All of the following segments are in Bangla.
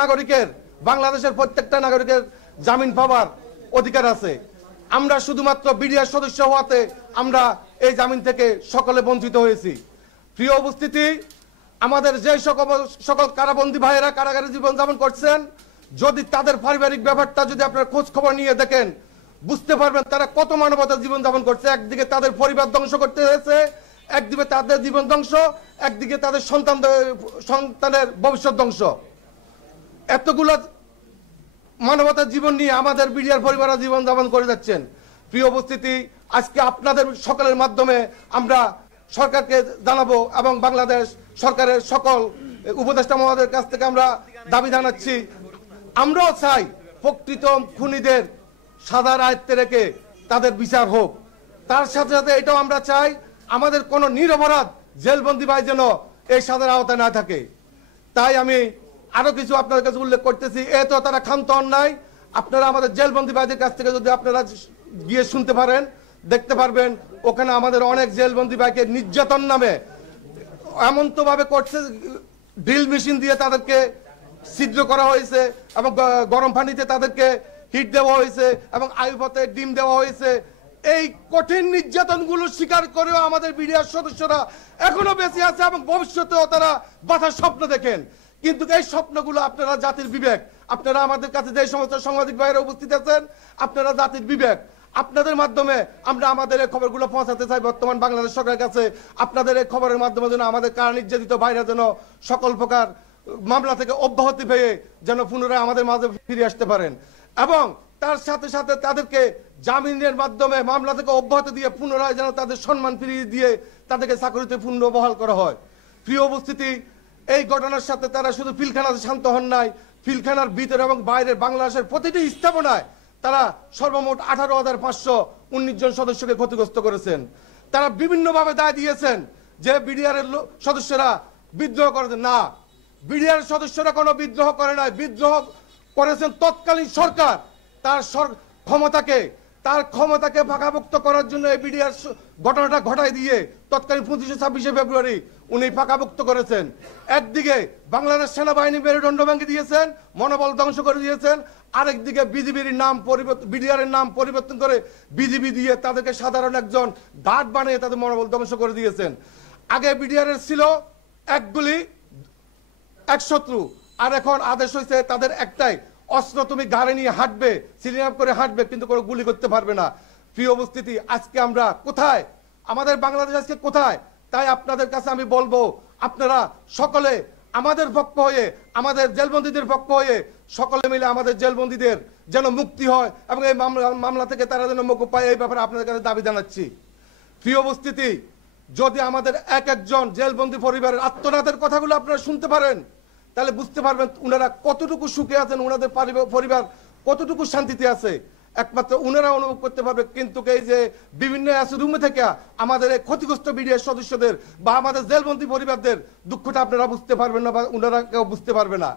নাগরিকের, বাংলাদেশের প্রত্যেকটা নাগরিকের জামিন পাওয়ার অধিকার আছে। আমরা শুধুমাত্র বিডিআর সদস্য হওয়াতে আমরা এই জামিন থেকে সকলে বঞ্চিত হয়েছি। প্রিয় উপস্থিতি, আমাদের যে সকল কারাবন্দী ভাইয়েরা কারাগারে জীবনযাপন করছেন, যদি তাদের পারিবারিক ব্যাপারটা যদি আপনারা খোঁজ খবর নিয়ে দেখেন, বুঝতে পারবেন তারা কত মানবতার জীবনযাপন করছে। একদিকে তাদের পরিবার ধ্বংস করতে হয়েছে, একদিকে তাদের জীবন ধ্বংস, একদিকে তাদের সন্তানের ভবিষ্যৎ ধ্বংস। এতগুলো মানবতার জীবন নিয়ে আমাদের বিডিআর পরিবাররা জীবনযাপন করে যাচ্ছেন। প্রিয় উপস্থিতি, আজকে আপনাদের সকলের মাধ্যমে আমরা সরকারকে জানাবো এবং বাংলাদেশ সরকারের সকল উপদেষ্টা মহোদয়ের কাছ থেকে আমরা দাবি জানাচ্ছি, আমরাও চাই প্রকৃত খুনিদের সাজার আয়ত্তে রেখে তাদের বিচার হোক। তার সাথে সাথে এটাও আমরা চাই আমাদের কোনো নিরপরাধ জেলবন্দি ভাই যেন এই সাজার আওতায় না থাকে। তাই আমি আরো কিছু আপনাদের কাছে উল্লেখ করতেছি। এ তো তারা ক্ষান্ত অন্যায়। আপনারা আমাদের জেলবন্দি ভাইদের কাছ থেকে যদি আপনারা গিয়ে শুনতে পারেন, দেখতে পারবেন ওখানে আমাদের অনেক জেলবন্দি ভাইকে নির্যাতন নামে এমন তো ভাবে করছে, ড্রিল মেশিন দিয়ে তাদেরকে ছিদ্র করা হয়েছে এবং গরম পানিতে তাদেরকে হিট দেওয়া হয়েছে এবং আয়ুপথে ডিম দেওয়া হয়েছে। এই কঠিন নির্যাতনগুলো স্বীকার করেও আমাদের বিডিআর সদস্যরা এখনো বেঁচে আছে এবং ভবিষ্যতেও তারা বাঁচার স্বপ্ন দেখেন। কিন্তু এই স্বপ্নগুলো আপনারা জাতির বিবেক, আপনারা আমাদের কাছে যে সমস্ত সাংবাদিক ভাইয়েরা উপস্থিত আছেন, আপনারা জাতির বিবেক, আপনাদের মাধ্যমে আমরা আমাদের এই খবরগুলো পৌঁছাতে চাই বর্তমান বাংলাদেশ সরকারের কাছে। আপনাদের এই খবরের মাধ্যমে যেন আমাদের কারা নির্যাতিত ভাইরা যেন সকল প্রকার মামলা থেকে অব্যাহতি পেয়ে যেন পুনরায় আমাদের মাঝে ফিরে আসতে পারেন এবং তার সাথে সাথে তাদেরকে জামিনের মাধ্যমে মামলা থেকে অব্যাহতি দিয়ে পুনরায় যেন তাদের সম্মান ফিরিয়ে দিয়ে তাদেরকে চাকরিতে পূর্ণ বহাল করা হয়। প্রিয় উপস্থিতি, এই ঘটনার সাথে তারা শুধু পিলখানাতে শান্ত হন নাই, পিলখানার ভিতরে এবং বাইরে বাংলাদেশের প্রতিটি স্থাপনায় তারা সর্বমোট 18,519 জন সদস্যকে ক্ষতিগ্রস্ত করেছেন। তারা বিভিন্নভাবে দায় দিয়েছেন যে বিডিআর এর সদস্যরা বিদ্রোহ করেছেন। না, বিডিআর সদস্যরা কোনো বিদ্রোহ করে নাই, বিদ্রোহ করেছেন তৎকালীন সরকার। তার ক্ষমতাকে ফাঁকাভুক্ত করার জন্য এই বিডিআর ঘটনাটা ঘটাই দিয়ে তৎকালীন 25-26 ফেব্রুয়ারি উনি ফাঁকাভুক্ত করেছেন। একদিকে বাংলাদেশ সেনাবাহিনী মেরুদণ্ড ভেঙে দিয়েছেন, মনোবল ধ্বংস করে দিয়েছেন, আরেকদিকে বিডিআর এর নাম পরিবর্তন করে বিজিবি দিয়ে তাদেরকে সাধারণ একজন গার্ড বানিয়ে তাদের মনোবল ধ্বংস করে দিয়েছেন। আগে বিডিআর এর ছিল এক গুলি এক শত্রু, আর এখন আদেশ হয়েছে তাদের একটাই অস্ত্র, তুমি গাড়ি নিয়ে হাঁটবে, সিলিং আপ করে হাঁটবে, কিন্তু কোনো গুলি করতে পারবে না। প্রিয় উপস্থিতি, আজকে আমরা কোথায়, আমাদের বাংলাদেশ আজকে কোথায়? তাই আপনাদের কাছে আমি বলবো, আপনারা সকলে আমাদের পক্ষ হয়ে, আমাদের জেলবন্দীদের পক্ষ হয়ে সকলে মিলে আমাদের জেলবন্দীদের যেন মুক্তি হয় এবং এই মামলা থেকে তারা যেন মুক্তি পায়, এই ব্যাপারে আপনাদের কাছে দাবি জানাচ্ছি। প্রিয় উপস্থিতি, যদি আমাদের এক একজন জেলবন্দী পরিবারের আত্মনাথের কথাগুলো আপনারা শুনতে পারেন, তাহলে বুঝতে পারবেন ওনারা কতটুকু সুখে আছেন, ওনাদের পরিবার কতটুকু শান্তিতে আছে, একমাত্র ওনারা অনুভব করতে পারবে। কিন্তু এই যে বিভিন্ন রুমে থেকে আমাদের এই ক্ষতিগ্রস্ত বিডিআর সদস্যদের বা আমাদের জেলবন্দী পরিবারদের দুঃখটা আপনারা বুঝতে পারবেন না বা ওনারা কেউ বুঝতে পারবে না।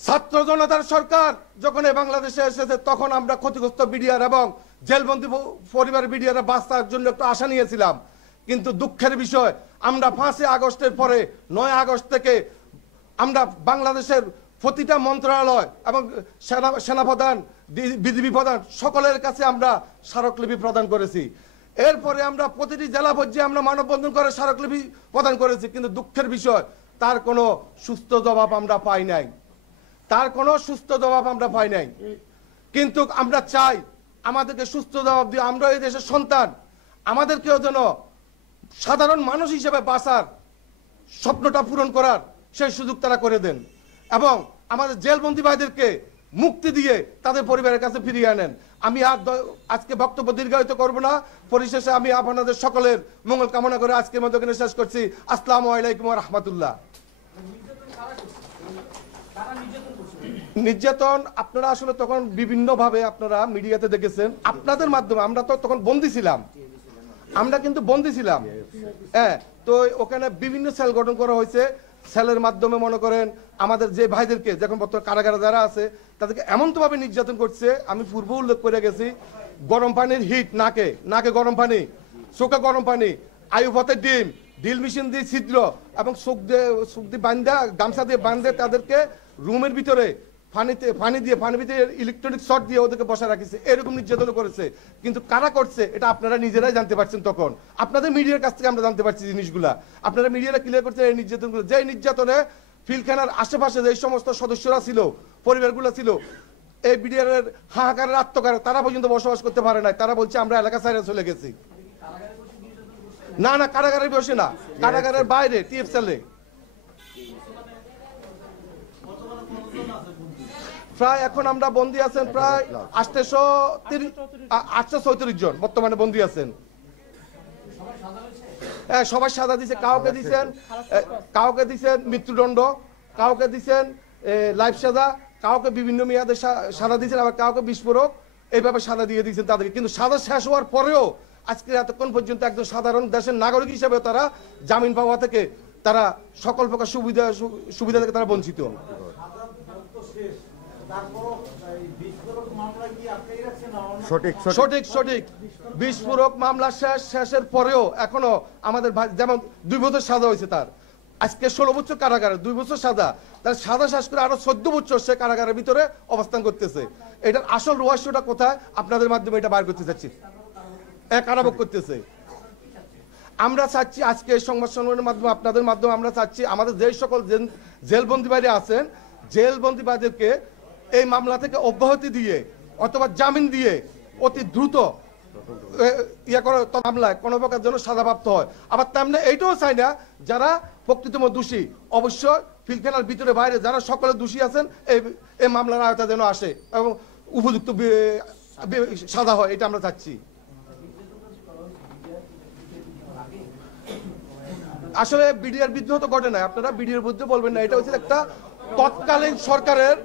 ছাত্র জনতার সরকার যখন এই বাংলাদেশে এসেছে তখন আমরা ক্ষতিগ্রস্ত বিডিআর এবং জেলবন্দী পরিবার বিডিআর বাঁচার জন্য একটু আশা নিয়েছিলাম। কিন্তু দুঃখের বিষয়, আমরা 5 আগস্টের পরে 9 আগস্ট থেকে আমরা বাংলাদেশের প্রতিটা মন্ত্রণালয় এবং সেনাপ্রধান, বিজিবি প্রধান সকলের কাছে আমরা স্মারকলিপি প্রদান করেছি। এরপরে আমরা প্রতিটি জেলা পর্যায়ে আমরা মানববন্ধন করে স্মারকলিপি প্রদান করেছি, কিন্তু দুঃখের বিষয় তার কোনো সুস্থ জবাব আমরা পাই নাই, কিন্তু আমরা চাই আমাদেরকে সুস্থ জবাব দিয়ে আমরা এই দেশের সন্তান, আমাদেরকেও যেন সাধারণ মানুষ হিসেবে বাঁচার স্বপ্নটা পূরণ করার সেই সুযোগ তারা করে দেন এবং আমাদের জেলবন্দী ভাইদেরকে মুক্তি দিয়ে তাদের পরিবারের কাছে ফিরিয়ে আনেন। আমি আর আজকে বক্তব্য দীর্ঘায়িত করব না। পরিশেষে আমি আপনাদের সকলের মঙ্গল কামনা করে আজকের মতো এখানে শেষ করছি। আসসালামু আলাইকুম ওয়া রাহমাতুল্লাহ। নির্যাতন আপনারা আসলে তখন বিভিন্নভাবে আপনারা মিডিয়াতে দেখেছেন, আপনাদের মাধ্যমে। আমরা তো তখন বন্দী ছিলাম, হ্যাঁ। তো ওখানে বিভিন্ন সেল গঠন করা হয়েছে। সেলের মাধ্যমে মনে করেন আমাদের যে ভাইদেরকে যখন বর্তমানে কারাগারে যারা আছে তাদেরকে এমনভাবে নির্যাতন করছে, আমি পূর্ব উল্লেখ করে গেছি। গরম পানির হিট, নাকে গরম পানি, চোখে গরম পানি, আয়ুপথের ডিম, ড্রিল মেশিন দিয়ে ছিদ্র এবং চোখ দিয়ে বান্ধা গামছা দিয়ে বান্ধে তাদেরকে রুমের ভিতরে পানির ভিতরে ইলেকট্রনিক শর্ট দিয়ে ওদেরকে বসা রাখিছে, এরকম নির্যাতন করেছে। কিন্তু কারা করছে এটা আপনারা নিজেরাই জানতে পারছেন। তখন আপনাদের মিডিয়ার কাছ থেকে আমরা জানতে পারছি জিনিসগুলা, আপনারা মিডিয়ারা ক্লিয়ার করছেন এই নির্যাতনগুলো। যে নির্যাতনে ফিলখানার আশেপাশে যে সমস্ত সদস্যরা ছিল, পরিবারগুলো ছিল, এই বিডিআরের হাহাকারের আত্মকার, তারা পর্যন্ত বসবাস করতে পারে নাই। তারা বলছে আমরা এলাকা ছাড়া চলে গেছি। না না, কারাগারে বসে না, কারাগারের বাইরে টিএফ সেলে প্রায় এখন আমরা বন্দী আছেন প্রায় 834 জন বর্তমানে বন্দী আছেন। সবাই সাজা দিচ্ছে, কাউকে দিচ্ছেন মৃত্যুদণ্ড, কাউকে দিচ্ছেন লাইফ সাজা, কাউকে বিভিন্ন মেয়াদে সাজা দিচ্ছেন, আবার কাউকে বিস্ফোরক, এইভাবে সাজা দিয়ে দিচ্ছেন তাদেরকে। কিন্তু সাজা শেষ হওয়ার পরেও আজকে এতক্ষণ পর্যন্ত একজন সাধারণ দেশের নাগরিক হিসেবে তারা জামিন পাওয়া থেকে তারা সকল প্রকার সুবিধা থেকে তারা বঞ্চিত। সঠিক বিস্ফোরক মামলা শেষের পরেও এখনো আমাদের যেমন 2 বছর সাজা হয়েছে তার, আজকে 16 বছর কারাগারে, 2 বছর সাজা, তার সাজা শেষ করে আরো 14 বছর সে কারাগারের ভিতরে অবস্থান করতেছে। এটার আসল রহস্যটা কোথায়, আপনাদের মাধ্যমে এটা বাইর করতে চাচ্ছি। কারাভোগ করতেছে। আমরা চাচ্ছি আজকে সংবাদ সম্মেলনের মাধ্যমে আপনাদের মাধ্যমে আমরা চাচ্ছি আমাদের যে সকল জেলবন্দি বাইরে আছেন, জেলবন্দি বাইদেরকে এই মামলা থেকে অব্যাহতি দিয়ে অথবা জামিন দিয়ে অতি দ্রুত মামলায় কোনো প্রকার যেন সাজাপ্রাপ্ত হয়। আবার তেমনি এইটাও চাই না যারা প্রকৃতম দোষী, অবশ্য ফিলখানার ভিতরে বাইরে যারা সকলে দোষী আছেন এই মামলার আয়তা যেন আসে এবং উপযুক্ত সাজা হয়, এটা আমরা চাচ্ছি। আসলে বিডিআর বিদ্রোহ তো ঘটে না, আপনারা বিডিআর বিরুদ্ধে বলবেন না, এটা হচ্ছে একটা তৎকালীন সরকারের